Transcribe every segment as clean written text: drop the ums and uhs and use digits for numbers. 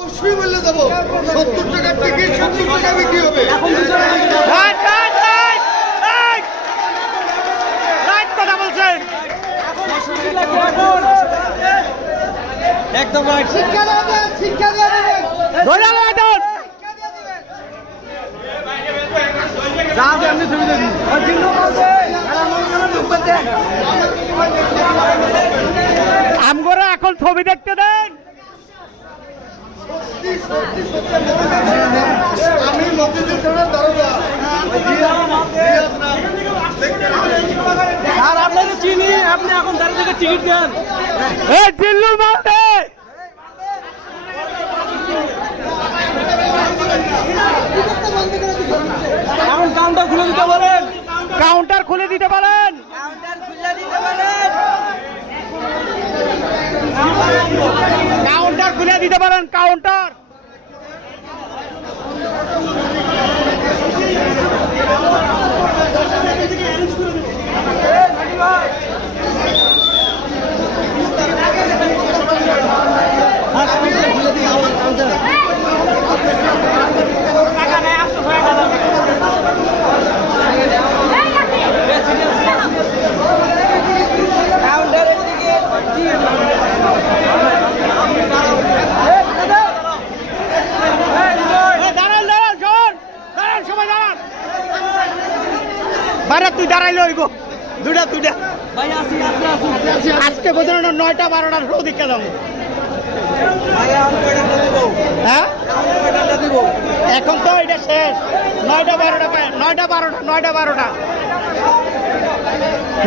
অবশ্যই বললে দেবো 70 টাকার টিকিট 70 টাকা বিক্রি হবে। কথা বলছেন একদম শিক্ষা দেবেন শিক্ষা দেবেন আমগোরা এখন ছবি দেখতে দেন। আমি মসজিদের দারোগা আর আপনাকে চিনি, আপনি এখন দাঁড়িয়ে থেকে টিকিট দেন। এই দিল্লু মারতে এখন কাউন্টার খুলে দিতে পারেন, কাউন্টার খুলে দিতে পারেন, কাউন্টার খুলে দিতে পারেন, কাউন্টার। তুই দাঁড়াইলে হইব দুটা দুটা আজকে পর্যন্ত 9টা 12টার শো দেখে যাবো। হ্যাঁ এখন তো এটা শেষ 9টা 12টা 9টা 12টা 9টা 12টা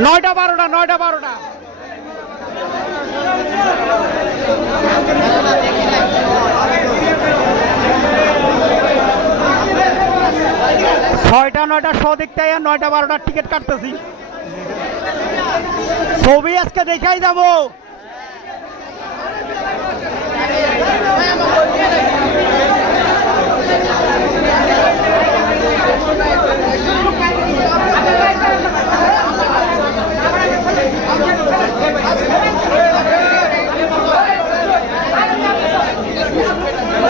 9টা 12টা 9টা 12টা 6টা 9টা শো দেখতে 9টা 12টার টিকিট কাটতেছি। ছবি আজকে দেখাই যাবো।